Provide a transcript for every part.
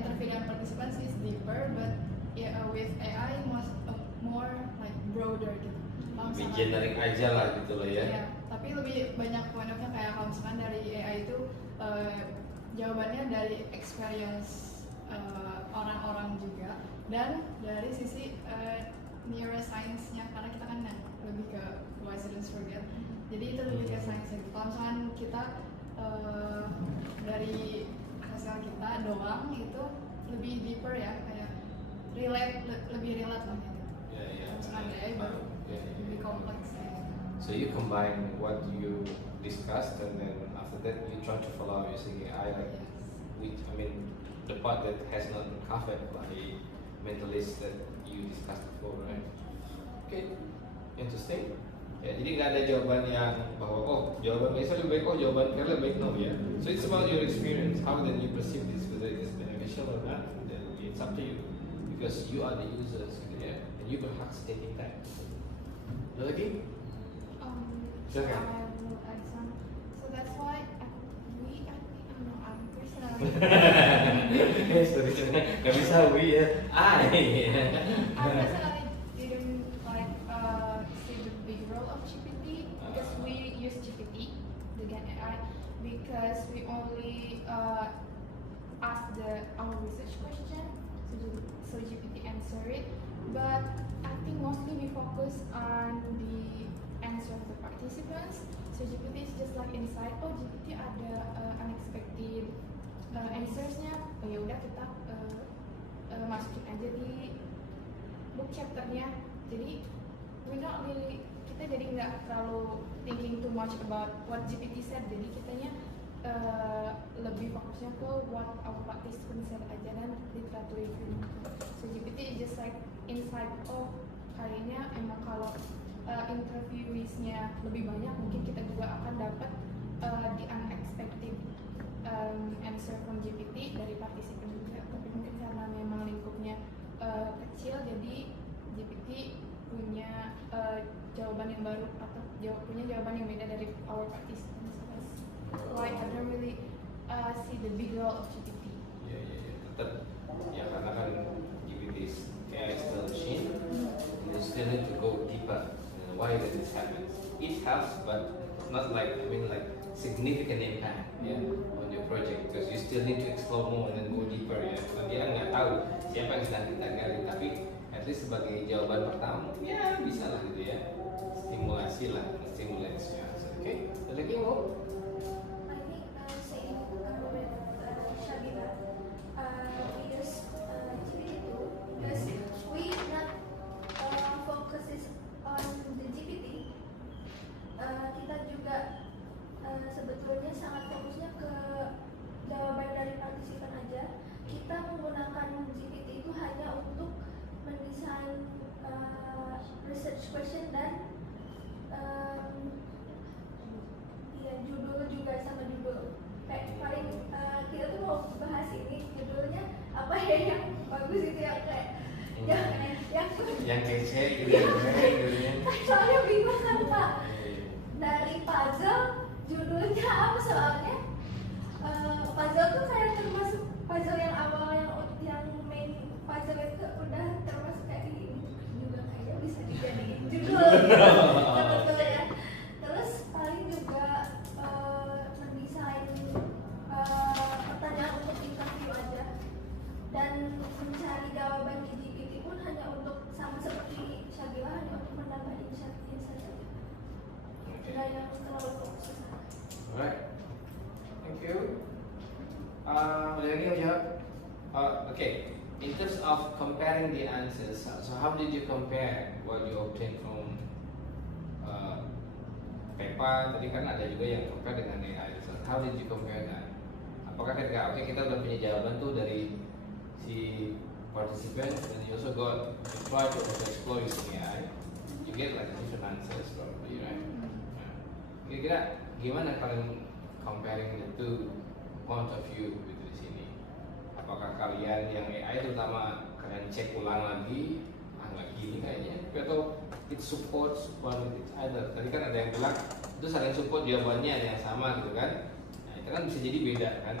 interview dengan participants is deeper, but with AI more like broader gitu. Lebih generic aja lah gitu loh ya. Iya, tapi lebih banyak point of-nya kayak kalau misalkan dari AI itu jawabannya dari experience orang-orang juga, dan dari sisi neuroscience-nya, karena kita kan lebih ke why students forget, jadi itu lebih ke science gitu. Kalau misalkan kita dari hasil kita doang itu lebih deeper ya, kayak lebih relate lah gitu. Yeah. Misalkan AI baru lebih kompleks ya. So you combine what you discussed and then after that you try to follow using AI like the part that has not been covered by mentalists that you discussed before, right? Okay, interesting. Ya, jadi nggak ada jawaban yang bahwa jawaban biasa lebih baik, jawaban kalian lebih baik, no ya. So it's about your experience, how then you perceive this, whether it is beneficial or not. Then it's up to you, because you are the users, gitu ya, and you berhak taking that. Ada lagi? Silakan. I will add some. So that's why I'm personally. Gak bisa we ya. I personally didn't like see the big role of GPT because we use GPT, the Gen AI, because we only ask our research question, so GPT answer it. But I think mostly we focus on the answer of the participants. So GPT is just like insight. Oh, GPT ada unexpected answersnya. Oh ya udah kita masukin aja di book chapternya. Jadi kita jadi nggak terlalu thinking too much about what GPT said. Jadi kitanya lebih fokusnya ke what our participants said aja dan literatur review. So GPT is just like insight. Oh, kayaknya emang kalau interviewees-nya lebih banyak, mungkin kita juga akan dapat the unexpected answer from GPT dari partisipan juga. Tapi mungkin karena memang lingkupnya kecil, jadi GPT punya jawaban yang baru atau punya jawaban yang beda dari our participants. Why I don't really see the big role of GPT. Tetap ya, karena kan GPT is AI still machine, you still need to go deeper. Why that this happens? It helps, but not like significant impact on your project, because you still need to explore more and then go deeper ya. Dia nggak tahu siapa yang sedang kita gali, tapi at least sebagai jawaban pertama ya bisa lah gitu ya, stimulasi lah, stimulate ya. Oke, ada lagi mau? Sebetulnya sangat fokusnya ke jawaban dari partisipan aja. Kita menggunakan GPT itu hanya untuk mendesain research question dan judul juga sama judul. Paling kita tuh mau bahas ini judulnya apa ya yang bagus itu yang kayak yang kece gitu ya. Soalnya bingung kan Pak, dari puzzle judulnya apa soalnya puzzle tuh kayak termasuk puzzle yang awal yang main puzzle itu udah termasuk kayak ini juga kayaknya bisa dijadiin judul gitu ya. Terus paling juga mendesain pertanyaan untuk interview aja, dan mencari jawaban di GPT pun hanya untuk sama seperti Syabila, hanya untuk menambah insight aja. Tidak yang terlalu fokus. Alright, thank you. Ada lagi yang jawab? Okay, in terms of comparing the answers, so how did you compare what you obtained from PEPA? Tadi kan ada juga yang compare dengan AI. So how did you compare that? Apakah ketika kita udah punya jawaban tuh dari si participants, and you also got to try to explore using AI, you get like different answers probably, right? Kira-kira gimana kalian comparing the two point of view gitu di sini? Apakah kalian yang AI terutama kalian cek ulang lagi, nggak gini kayaknya, atau it support one with each other? Tadi kan ada yang bilang itu saling support jawabannya ada yang sama gitu kan? Nah itu kan bisa jadi beda kan?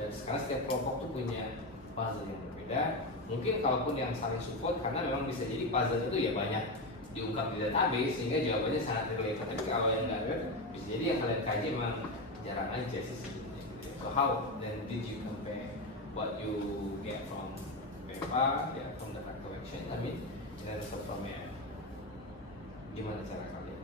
Dan sekarang setiap kelompok tuh punya puzzle yang berbeda. Mungkin kalaupun yang saling support, karena memang bisa jadi puzzle itu ya banyak diungkap di database sehingga jawabannya sangat relevan. Tapi kalau yang nggak ada, bisa jadi yang kalian kaji memang jarang aja sih sebenarnya. So how then did you compare what you get from PEPA, ya from data collection, I mean, dan from gimana cara kalian?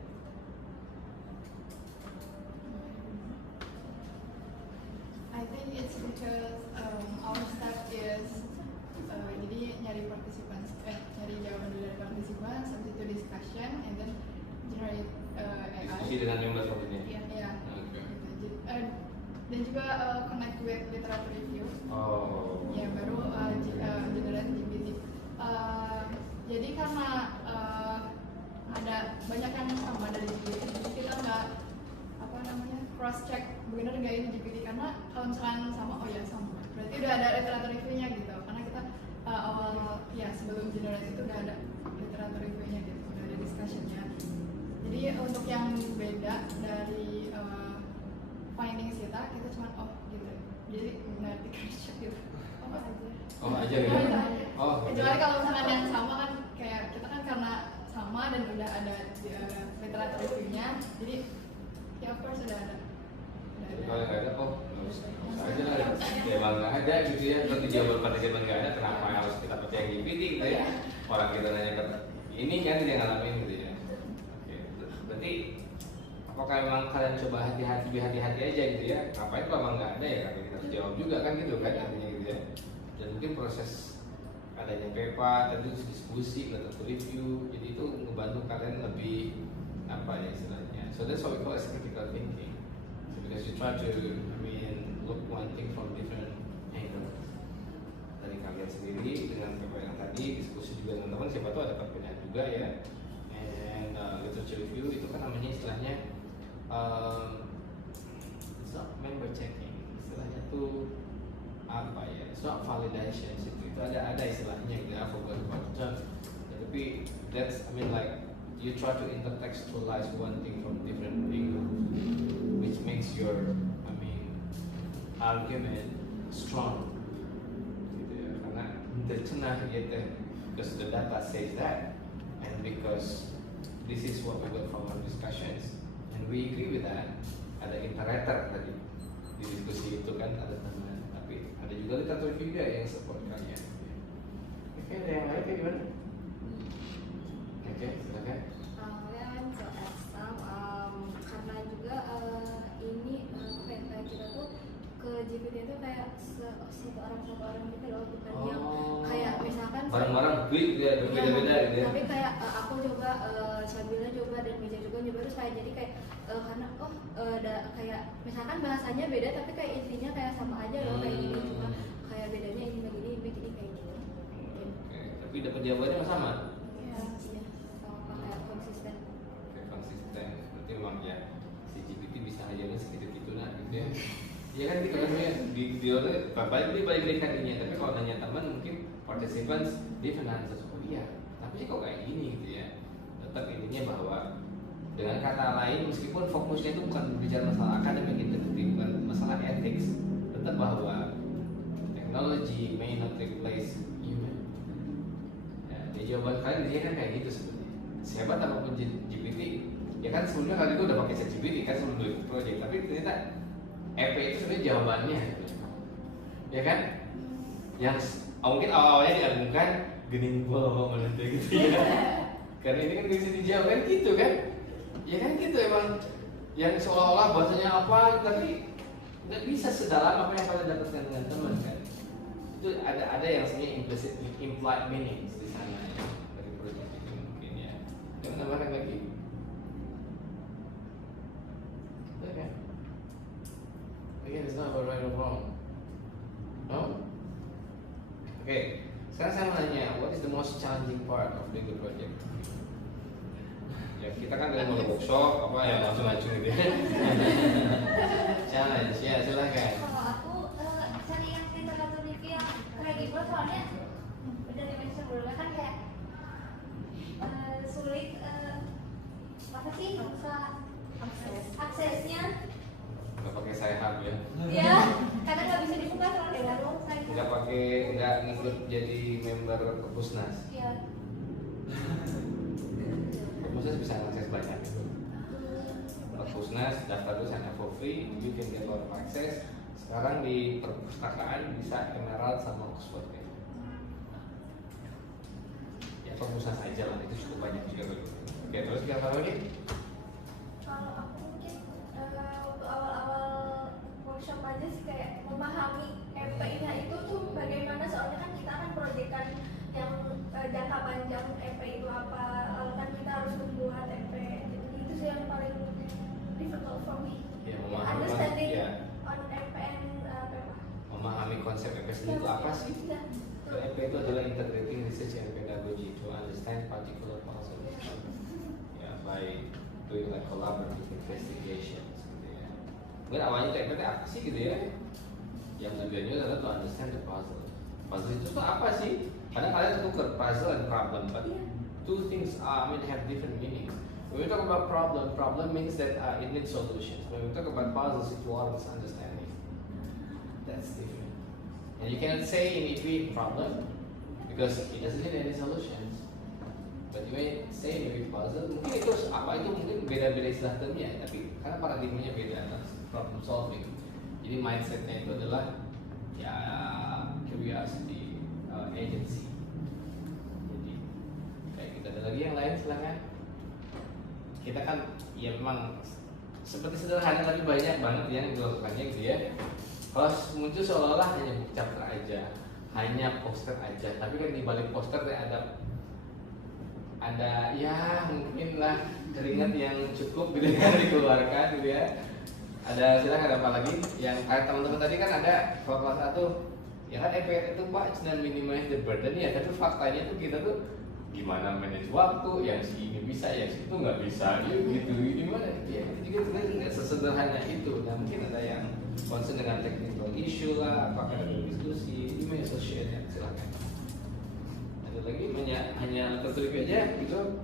I think it's because our step is jadi nyari participants, nyari jawaban dari participants, habis itu discussion, and then generate AI. Diskusi dengan member maksudnya? Iya. Iya. Oke. Gitu. Dan juga connect with literature review. Oh. Ya baru generate GPT. Jadi karena ada banyak yang sama dari GPT, jadi kita nggak cross check benar nggak ini GPT, karena kalau misalkan sama, oh ya sama, berarti udah ada literature reviewnya gitu. Karena kita awal ya sebelum generate itu udah ada literature reviewnya gitu, udah ada discussionnya. Jadi untuk yang beda dari findings kita cuma gitu. Jadi benar di cross check gitu. Oh aja gitu. Oh. Kecuali kalau misalkan yang sama kan kayak kita kan karena sama dan udah ada literature reviewnya, jadi ya of course udah ada. Kalau nggak ada, oh nggak usah aja lah. Ya emang nggak ada gitu ya. Kalau jawaban partisipan nggak ada, kenapa harus kita percaya GPT gitu ya? Orang kita nanya ke ini kan dia ngalamin gitu ya. Oke, berarti apakah memang kalian coba hati-hati aja gitu ya? Ngapain kalau emang nggak ada ya? Kan kita harus jawab juga kan gitu kan artinya gitu ya. Dan mungkin proses adanya PEPA, tadi diskusi, literature review, jadi itu ngebantu kalian lebih apa ya istilahnya. So that's what we call as critical thinking. So because you try to, look one thing from different angles. Dari kalian sendiri dengan PEPA yang tadi, diskusi juga dengan teman, siapa tahu ada perbedaan juga ya. And literature review itu kan namanya istilahnya it's not member checking, istilahnya tuh apa ya? It's not validation itu ada istilahnya gitu. I forgot about the term. Tapi that's like you try to intertextualize one thing from different angles, which makes your argument strong. Gitu ya. Karena tercenah gitu. Because the data says that, and because this is what we got from our discussions, and we agree with that. Ada interator tadi di diskusi itu kan ada teman, tapi ada juga literatur juga yang support kalian. Oke, ada yang lain kayak gimana? Oke, silakan. Kalian so karena juga ini kereta kita tuh ke GPT itu kayak satu orang gitu loh, bukan yang kayak misalkan barang-barang berbeda-beda gitu ya. Tapi kayak aku coba, Sabila coba dan Meja juga nyoba, terus kayak jadi kayak karena kayak misalkan bahasanya beda tapi kayak intinya kayak sama aja loh kayak gini, cuma kayak bedanya ini begini kayak gini. Oke, tapi dapat jawabannya sama. Iya, sama kayak konsisten. Oke, konsisten. Berarti memang ya si GPT bisa ngajarin segitu-gitu nah gitu ya. Ya kan gitu kan ya di balik ini, tapi kalau nanya teman mungkin participants different answers. Oh iya, tapi sih kok kayak gini gitu ya. Tetap intinya bahwa dengan kata lain, meskipun fokusnya itu bukan berbicara masalah akademik, bukan masalah ethics, tetap bahwa technology may not replace human. Ya, di jawaban kalian dia kan kayak gitu sebenarnya. Siapa apapun GPT, ya kan sebelumnya kali itu udah pakai ChatGPT kan sebelum ikut project, tapi ternyata EP itu sebenarnya jawabannya, ya kan? Yang mungkin awal-awalnya diagungkan gening bohong gitu ya. Karena ini kan bisa dijawab kan gitu kan? Ya kan gitu emang yang seolah-olah bahasanya apa, tapi nggak bisa sedalam apa yang kalian dapatkan dengan teman kan? Itu ada yang sebenarnya implicit implied meanings di sana ya, dari project itu mungkin ya. Yang tambahkan lagi. Oke. Again, it's not about right or wrong. No? Okay. Sekarang saya mau nanya, what is the most challenging part of doing the project? Ya kita kan dari mulai workshop apa ya langsung gitu ya. Challenge ya silakan. Kalau aku cari yang literatur review yang kayak gitu, soalnya dari mention sebelumnya kan kayak sulit apa sih aksesnya. Nggak pakai sayap ya? Ya, karena nggak bisa dibuka soalnya ada website. Nggak pakai nggak ngikut jadi member Pusnas. Iya. Pusnas bisa akses banyak gitu. Pusnas daftar dulu sana for free, you can get a lot of access. Sekarang di perpustakaan bisa Emerald sama Oxford ya. Ya Pusnas aja lah, itu cukup banyak juga. Oke, terus kita apa lagi? Kalau aku mungkin waktu awal-awal workshop aja sih kayak memahami EP-nya itu tuh bagaimana, soalnya kan kita kan proyekan yang jangka panjang EP itu apa, lalu kan kita harus membuat EP, jadi itu sih yang paling difficult for me. Ya, memahami Understanding ya. on EP and Memahami konsep EP sendiri itu apa sih? Ya. EP itu adalah integrating research and pedagogy to understand particular puzzle. Ya, by doing like collaborative investigations gitu ya. Mungkin awalnya EP itu apa sih gitu ya? Yang tujuannya adalah to understand the puzzle. Puzzle itu tuh apa sih? Kadang kalian tukar puzzle and problem, but two things have different meanings. When we talk about problem means that it needs solutions. When we talk about puzzles, it's all misunderstanding. That's different. And you cannot say in EP problem because it doesn't need any solutions. But you may say maybe puzzle, mungkin itu apa itu mungkin beda-beda istilah termnya, tapi karena paradigmanya beda, problem solving. Jadi mindsetnya itu adalah ya curiosity, agency. Jadi kayak kita ada lagi yang lain silakan. Kita kan ya memang seperti sederhana tapi banyak banget yang dilakukannya gitu ya. Kalau muncul seolah-olah hanya book chapter aja, hanya poster aja, tapi kan di balik poster ada ya mungkin lah keringat yang cukup gitu ya dikeluarkan gitu ya. Ada silakan ada apa lagi? Yang kayak teman-teman tadi kan ada kalau kelas 1 ya kan EPR itu Pak dan minimize the burden ya, tapi faktanya tuh kita tuh gimana manage waktu, yang si ini bisa, yang si itu nggak bisa, gitu gimana? Ya itu juga nggak sesederhana itu. Nah mungkin ada yang concern dengan technical issue lah, apakah ada diskusi, ini media sosial ya silakan. Ada lagi hanya tertulis aja gitu.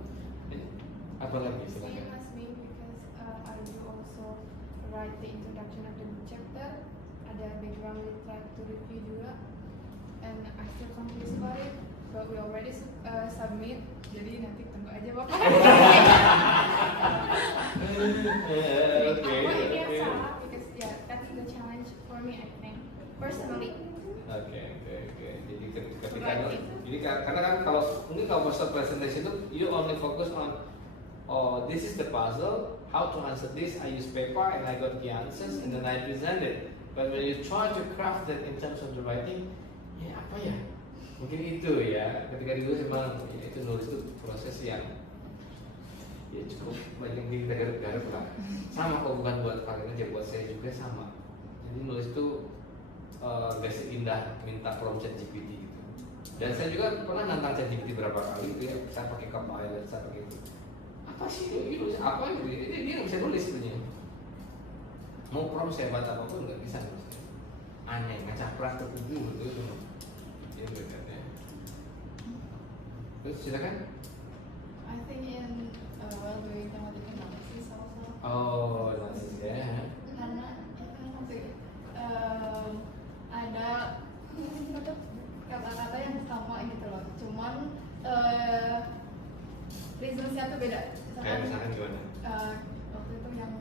Apa lagi silakan? Same as me because I do also write the introduction of the book chapter. Ada background literature review juga, and I still confused about it. But we already submit, jadi nanti tunggu aja bapak. Okay. Apa ini yang salah? Because yeah, that's the challenge for me, I think personally. Oke. Jadi ketika jadi karena kan kalau mungkin kalau poster presentation itu you only focus on this is the puzzle, how to answer this, I use paper and I got the answers and then I present it. But when you try to craft that in terms of the writing, ya apa ya? Mungkin itu ya. Ketika dulu memang ya, itu nulis itu proses yang ya cukup banyak kita garap-garap lah. Sama kok bukan buat kalian aja, buat saya juga sama. Jadi nulis itu gak seindah minta prompt ChatGPT gitu. Dan saya juga pernah nantang ChatGPT berapa kali gitu ya. Saya pakai Copilot, saya pakai itu. Apa sih itu? Nulis apa gitu? Dia nggak bisa nulis sebenarnya. Mau prompt sehebat apapun nggak bisa nulis. Aneh, ngacak-prak terkubu gitu. Ya benar ya. Terus silakan. I think in while doing thematic analysis also. Oh, analisis ya. Karena waktu ada kata-kata yang sama gitu loh, cuman reasonsnya tuh beda. Kayak misalkan gimana? Waktu itu yang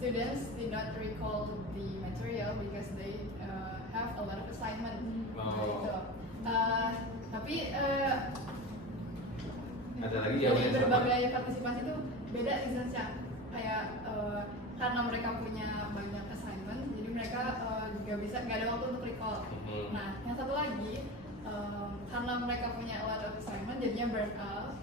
students did not recall the material because they have a lot of assignment. Oh. Gitu. Tapi Ada lagi dari jawabannya sama? berbagai partisipasi itu beda reasonsnya. Kayak karena mereka punya banyak assignment, jadi mereka nggak ada waktu untuk recall. Nah, yang satu lagi karena mereka punya a lot of assignment, jadinya burn out.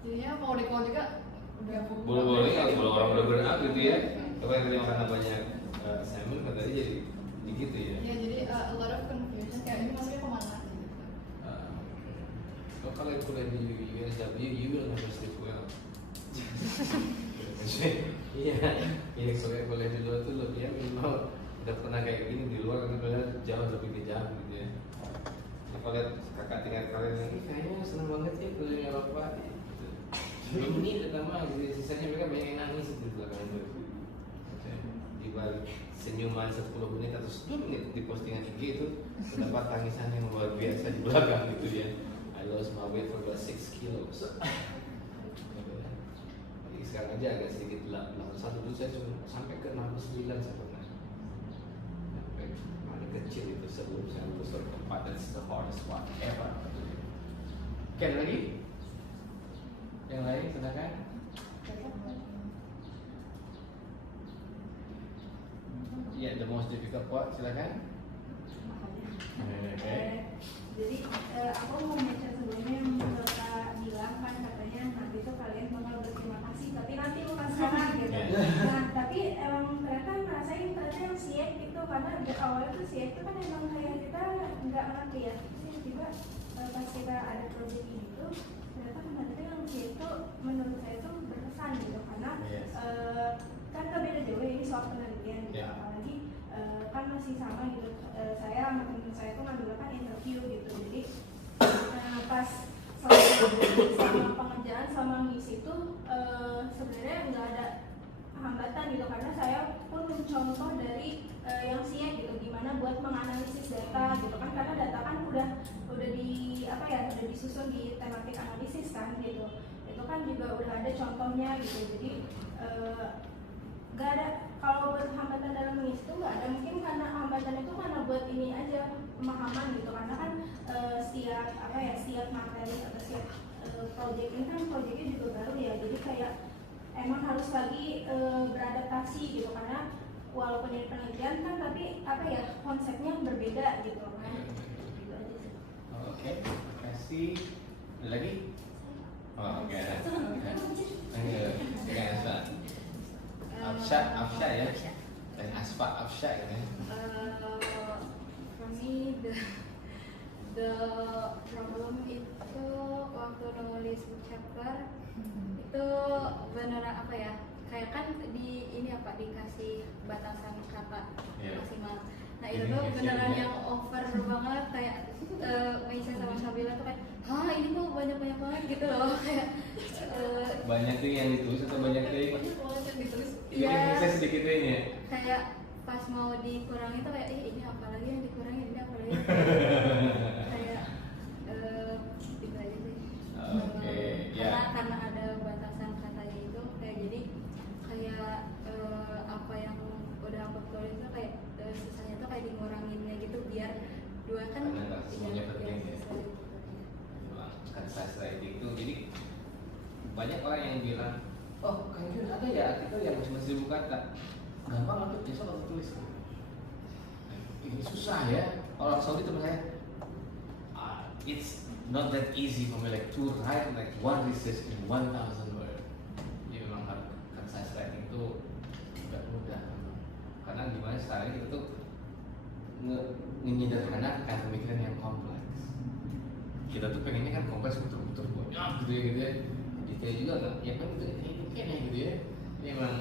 Jadinya mau recall juga udah Boleh kalau orang udah burn out gitu ya. Kalau yang punya karena banyak assignment katanya jadi gitu ya. Ya, jadi a lot of confusion, kayak ini maksudnya kemana gitu. Kalau kuliah di USW, you will never sleep well. Iya kuliah di luar tuh lebih ya minimal udah pernah kayak gini di luar kan kuliah jauh lebih kejam gitu ya. Apa lihat kakak tingkat kalian yang ini kayaknya seneng banget ya kuliah di Eropa. Gitu. Belum ini pertama gitu, sisanya mereka banyak yang nangis di belakang itu. Di di balik senyuman 10 menit atau 10 menit di postingan IG itu terdapat tangisan yang luar biasa di belakang gitu ya. I lost my weight for about 6 kilos. Jadi sekarang aja agak sedikit 81 dulu saya sampai ke 69 saya pernah. Sampai mana kecil itu sebelum saya lulus ke 4. That's the hardest one ever. Oke, ada lagi? Yang lain silakan. Ya, the most difficult part, silakan. Jadi aku mau baca sebelumnya yang Bapak bilang kan katanya nanti tuh kalian bakal berterima kasih tapi nanti bukan sekarang gitu. Nah tapi emang ternyata ngerasain ternyata yang siek itu karena di awal itu siek itu kan emang kayak kita nggak ngerti ya. Tiba-tiba pas kita ada project ini tuh ternyata kemarin yang siek itu menurut saya itu berkesan gitu karena kan beda jauh ini soal penelitian gitu. Apalagi kan masih sama gitu. Saya sama teman saya tuh ngambil kan interview gitu. Jadi pas selama pengerjaan sama ngisi itu sebenarnya nggak ada hambatan gitu karena saya pun mencontoh dari yang siap gitu gimana buat menganalisis data gitu kan karena data kan udah di apa ya udah disusun di tematik analisis kan gitu. Itu kan juga udah ada contohnya gitu. Jadi nggak ada kalau buat hambatan dalam mengisi itu nggak ada mungkin karena hambatan itu karena buat ini aja pemahaman gitu karena kan setiap apa ya setiap materi atau setiap project ini kan projectnya juga baru ya jadi kayak emang harus lagi beradaptasi gitu karena walaupun ini penelitian kan tapi apa ya konsepnya berbeda gitu kan gitu aja sih. Oke, terima kasih. Ada lagi? Oh, oke. Afsha ya, dan Asfa Afsha gitu ya. For me the problem itu waktu nulis book chapter itu beneran apa ya kayak kan di ini apa dikasih batasan kata maksimal. Nah itu tuh beneran yang over banget kayak Maisa sama Sabila tuh kayak ini tuh banyak banget gitu loh kayak banyak tuh yang ditulis atau banyak tuh banyak banget yang ditulis. Iya. Saya sedikit ini ya. Kayak pas mau dikurangi tuh kayak ini apa lagi yang dikurangi ini apa lagi kayak gitu aja sih. Oke, Karena ada batasan katanya itu kayak jadi kayak apa yang udah aku tulis tuh kayak susahnya tuh kayak dikuranginnya gitu biar dua kan karena nggak semuanya penting ya. sesuai. Kan sastra itu jadi banyak orang yang bilang oh kayaknya ada ya artikel yang cuma 1000 kata gampang lah tuh besok aku tulis ini susah ya orang Saudi teman saya it's not that easy for me like to write like one research in 1000 words jadi memang kan sastra itu tidak mudah karena gimana sekarang kita tuh menyederhanakan pemikiran yang kompleks kita tuh pengennya kan kompleks betul-betul banyak gitu ya detail juga nggak ya kan ini kayaknya gitu ya ini memang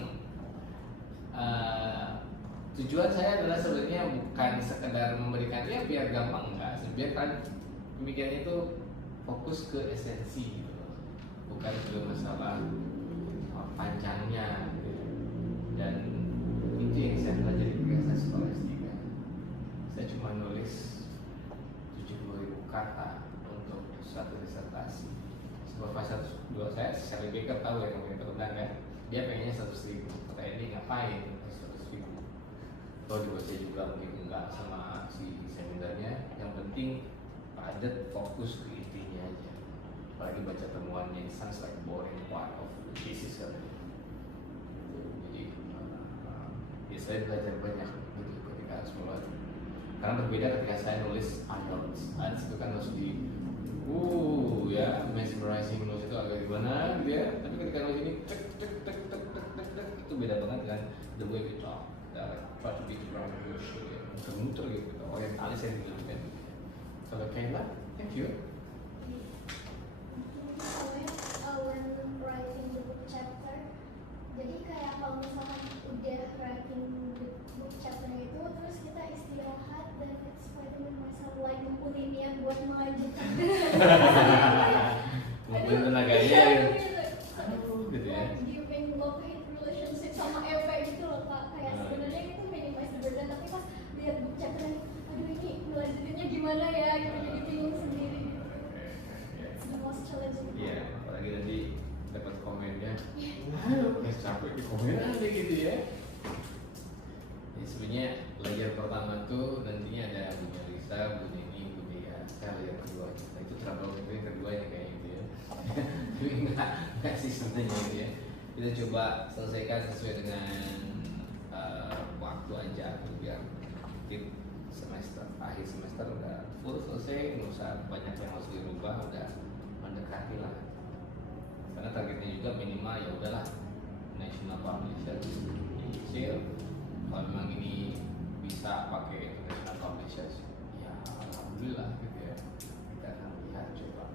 tujuan saya adalah sebenarnya bukan sekedar memberikan ya biar gampang enggak biar kan pemikirannya itu fokus ke esensi gitu bukan ke masalah panjangnya gitu. Dan itu yang saya pelajari ketika saya sekolah S3 saya cuma nulis 70.000 kata untuk suatu disertasi. Profesor dua saya, Sally Baker tahu ya kamu yang terundang kan? Dia pengennya 100.000. Kata ini ngapain 100.000? Kalau juga saya juga mungkin enggak sama si seminarnya. Yang penting padat fokus ke intinya aja. Apalagi baca temuannya, it sounds like boring part of the thesis kan. Jadi ya saya belajar banyak gitu ketika harus mulai. Karena berbeda ketika saya nulis IELTS. IELTS itu kan harus di ya mesmerizing nulis itu agak gimana gitu ya. Tapi ketika nulis ini tek itu beda banget kan the way we talk. Try to be around the bush ya. Muter-muter gitu. Orientalis yang gitu kan. Kalau Kayla, thank you. When writing the book chapter, jadi kayak kalau misalkan udah writing the book chapter itu, terus kita istirahat dan it's fighting myself like bulimia buat melanjutkan. Ngumpulin tenaganya ya. Gitu ya. Giving love hate relationship sama Eva gitu loh Kak. Kayak sebenarnya ngelanjutinnya gimana ya gitu, jadi bingung sendiri gitu. It's the most challenging. Iya, apalagi nanti dapat komennya, capek di komen aja gitu ya. Jadi sebenarnya layer pertama tuh nantinya ada Bunya Lisa, Bunya ini, Bunya ya, layer kedua. Nah, itu trouble itu yang kedua ya kayak gitu ya. Tapi enggak sih sebenarnya gitu ya. Kita coba selesaikan sesuai dengan waktu aja biar nanti semester akhir semester udah full selesai, nggak usah banyak yang harus dirubah, udah mendekati lah. Karena targetnya juga minimal ya udahlah national publisher Indonesia. Kalau memang ini bisa pakai international publishers, ya alhamdulillah gitu ya. Kita akan lihat coba.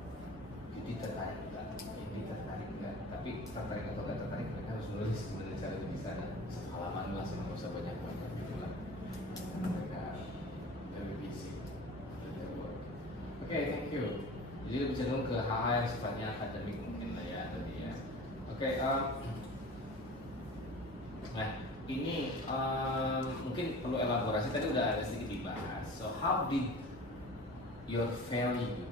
Jadi tertarik nggak? Ini tertarik nggak? Tapi tertarik atau nggak tertarik mereka harus nulis gimana cara di sana. Halaman lah, nggak usah banyak gitu lah. Mereka very busy. Oke, thank you. Jadi lebih cenderung ke hal-hal yang sifatnya akademik mungkin lah ya tadi ya. Oke, nah ini mungkin perlu elaborasi, tadi udah ada sedikit dibahas. So how did your value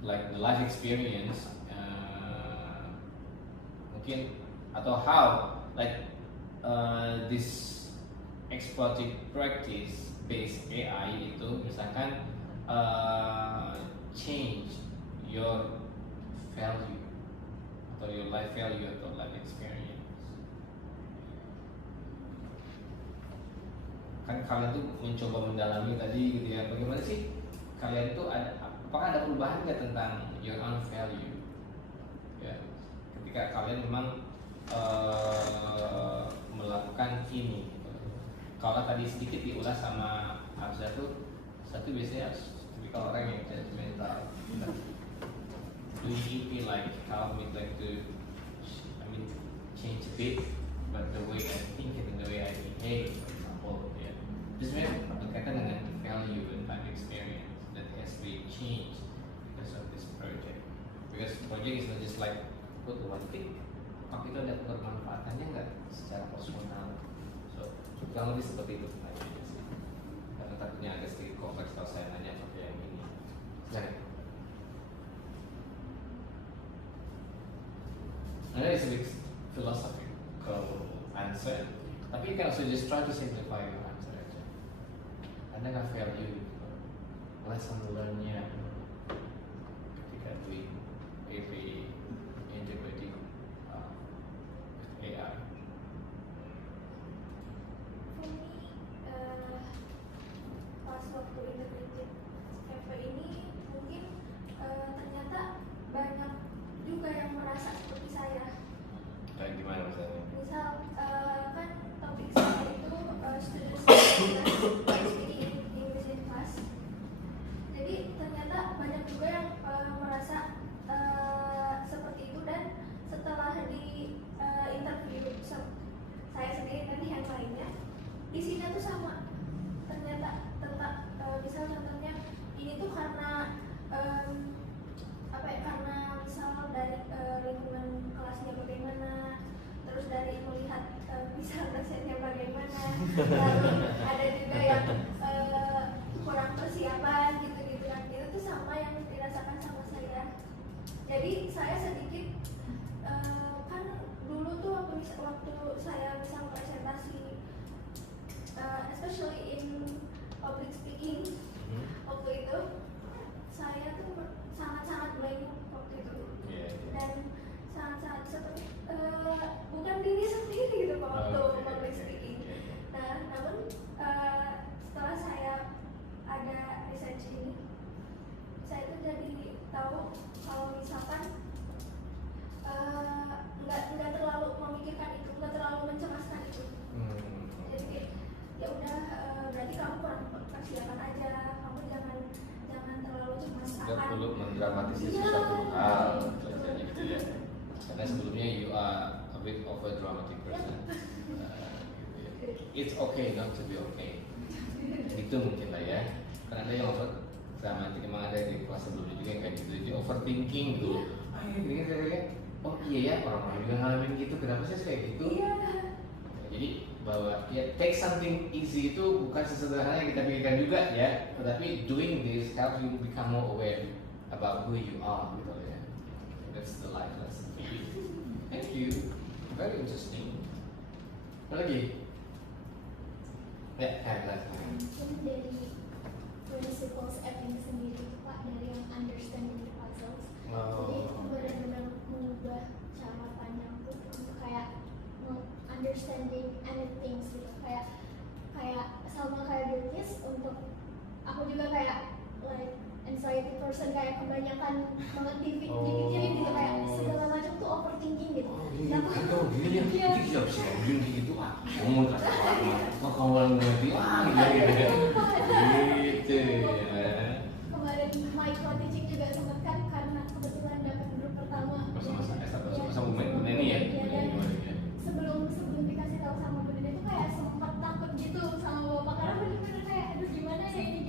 like the life experience mungkin atau how like this exploitive practice based AI itu misalkan change your value atau your life value atau life experience. Kan kalian tuh mencoba mendalami tadi gitu ya, bagaimana sih kalian tuh ada, apakah ada perubahan nggak tentang your own value ya ketika kalian memang melakukan ini gitu. Kalau tadi sedikit diulas sama Arza tuh satu biasanya tipikal orang yang judgmental. Do you feel like how we like to change a bit, but the way I think and the way I behave, for example, ya. Itu sebenarnya berkaitan dengan value and life experience that has been changed because of this project. Because project is not just like put one thing, tapi itu ada bermanfaatannya nggak secara personal. So kurang lebih seperti itu sebenarnya sih. Karena takutnya agak sedikit kompleks kalau saya nanya seperti yang ini. Silakan. I know it's a bit philosophical answer, tapi you can also just try to simplify your answer aja. Anda nggak value lesson learn-nya ketika doing every integrating AI. For me, pas waktu integrated FP ini mungkin ternyata banyak juga yang merasa seperti saya. Kayak gimana misalnya? Misal kan topik saya itu student speaking English in class. Jadi ternyata banyak juga yang merasa seperti itu, dan setelah di interview saya sendiri dan yang lainnya, isinya tuh sama. Ternyata tentang misal contohnya ini tuh karena apa ya, karena misal dari lingkungan kelasnya bagaimana, terus dari melihat misal dosennya bagaimana, lalu ada juga yang kurang persiapan gitu-gitu kan, itu tuh sama yang dirasakan sama saya. Jadi saya sedikit kan dulu tuh waktu saya misal presentasi, especially in public speaking, waktu itu saya tuh sangat-sangat blank waktu itu, dan sangat-sangat seperti bukan diri sendiri gitu waktu public speaking. Nah, namun setelah saya ada research ini, saya tuh jadi tahu kalau misalkan nggak terlalu memikirkan itu, nggak terlalu mencemaskan itu. Jadi ya udah, berarti kamu kurang persiapan aja, kamu jangan terlalu cemas Tidak akan perlu mendramatisir sesuatu hal, misalnya gitu ya. Karena sebelumnya you are a bit of a dramatic person. Gitu ya. It's okay not to be okay. Itu mungkin lah ya. Karena ada yang over dramatic, emang ada di kelas sebelumnya juga yang kayak gitu. Jadi overthinking gitu. Gini kayak oh iya ya, orang-orang juga ngalamin gitu. Kenapa sih kayak gitu? Iya. Jadi bahwa ya take something easy itu bukan sesederhana yang kita pikirkan juga ya, tetapi doing this helps you become more aware about who you are gitu ya. That's the life lesson. Thank you, very interesting. Apa lagi? Ya, Mungkin dari principles FND sendiri Pak, dari yang understanding the puzzles. Jadi itu benar-benar mengubah cara pandangku untuk kayak understanding anything gitu, kayak sama kayak Bilkis, untuk aku juga kayak like anxiety person, kayak kebanyakan banget dipikirin gitu, kayak segala macam tuh overthinking gitu. Nah, gini siapa sih yang gini gitu ngomong kata orang kawan ngerti gitu ya. Kemarin micro teaching juga sempat kan, karena kebetulan dapat grup pertama masa momen ini ya. Sebelum dikasih tahu sama Bunda itu kayak sempat takut gitu sama bapak, karena bener-bener kayak aduh gimana ya ini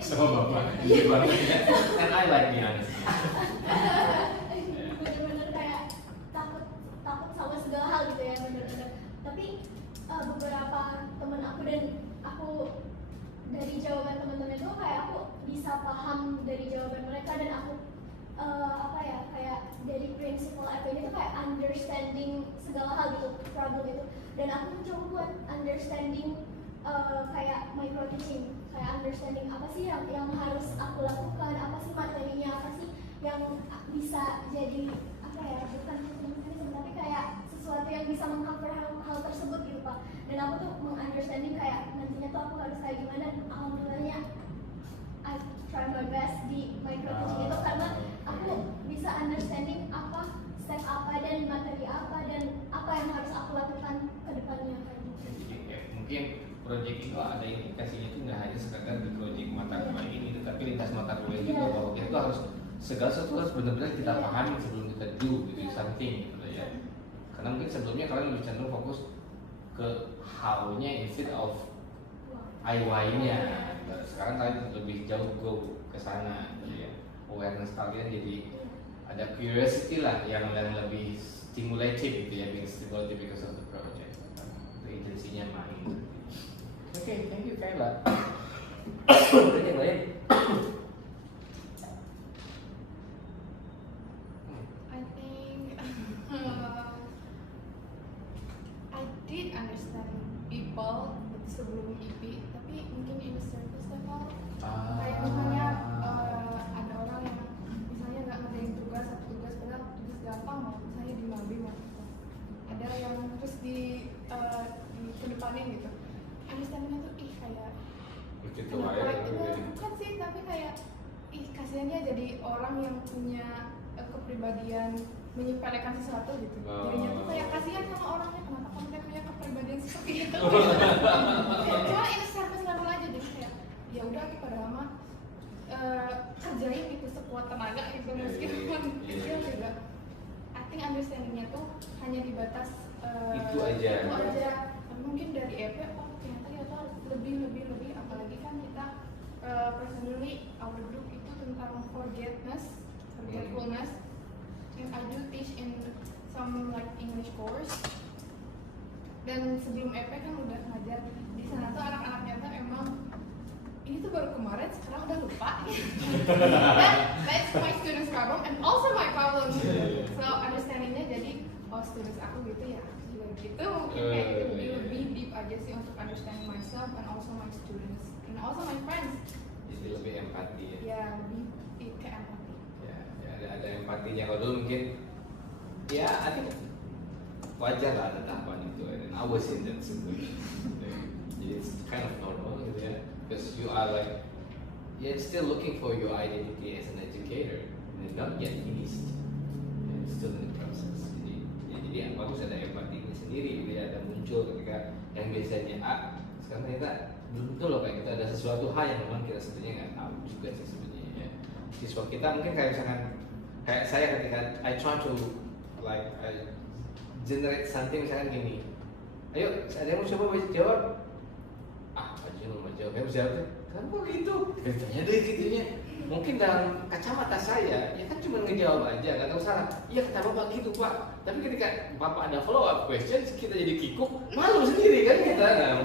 sama bapak gimana ya, and I like being honest. Bener-bener kayak takut sama segala hal gitu ya, bener-bener. Tapi beberapa teman aku dan aku dari jawaban teman-teman itu kayak aku bisa paham dari jawaban mereka, dan aku kayak dari prinsipal FND itu kayak understanding segala hal gitu, problem itu, dan aku mencoba buat understanding kayak micro teaching, kayak understanding apa sih yang harus aku lakukan, apa sih materinya, apa sih yang bisa jadi bukan tapi kayak sesuatu yang bisa mengcover hal tersebut gitu Pak. Dan aku tuh mengunderstanding kayak nantinya tuh aku harus kayak gimana, dan alhamdulillahnya I try my best di micro teaching itu, karena aku bisa understanding apa step apa dan materi apa dan apa yang harus aku lakukan ke depannya. Jadi mungkin proyek itu ada implikasinya itu nggak hanya sekadar di proyek mata kuliah ini, tetapi lintas mata kuliah juga, bahwa kita harus segala sesuatu harus benar-benar kita pahami sebelum kita do gitu something gitu ya. Karena mungkin sebelumnya kalian lebih cenderung fokus ke how-nya instead of why-nya. Sekarang kalian lebih jauh go ke sana gitu ya. Awareness kalian jadi ada curiosity lah yang lebih stimulated gitu ya, being stimulated because of the project. Intensinya main. Oke, thank you Kayla. Ada yang lain? I think I did understand people sebelum IP, tapi mungkin in the surface level. Kayak misalnya ada orang yang misalnya nggak ngerjain tugas satu tugas, padahal tugas gampang mau misalnya di mabim atau ada yang terus di kedepanin gitu. Understandingnya tuh kayak Begitu kenapa aja. bukan sih, tapi kayak kasihannya jadi orang yang punya kepribadian menyepelekan sesuatu gitu. Jadinya tuh kayak kasihan sama orangnya, kenapa kamu punya kepribadian seperti itu. Cuma ini surface level aja, jadi kayak ya udah pada lama kerjain itu sekuat tenaga gitu, meskipun kecil juga. I think understandingnya tuh hanya di batas Itu aja. Mungkin dari EP ternyata ya lebih, apalagi kan kita personally our group itu tentang forgetfulness, and I do teach in some like English course. Dan sebelum EP kan udah ngajar di sana tuh anak-anaknya tuh emang ini tuh baru kemarin, sekarang udah lupa. That's my students' problem and also my problem. So understandingnya jadi students aku gitu ya, juga gitu. Mungkin kayak lebih deep aja sih untuk understanding myself and also my students and also my friends. Jadi lebih empati ya. Ya lebih ke empati. Ya, ada empatinya. Kalau dulu mungkin ya I think wajar lah ada tahapan itu, and I was in that situation. Jadi it's kind of normal gitu ya, because you are like you're still looking for your identity as an educator and not yet finished, and still in the process. Jadi bagus ada empatinya sendiri gitu ya, ada muncul ketika yang biasanya sekarang ternyata belum betul loh, kayak kita ada sesuatu hal yang memang kita sebenarnya nggak tahu juga sih sebenarnya ya. Siswa kita mungkin kayak misalkan kayak saya ketika I try to like generate something misalkan gini, ayo ada yang mau coba jawab, aja mau jawab, kamu jawab tuh, kenapa gitu? Tanya deh gitunya. Mungkin dalam kacamata saya, ya kan cuma ngejawab aja, nggak tahu salah. Iya kata bapak gitu pak. Tapi ketika bapak ada follow up question, kita jadi kikuk, malu sendiri kan?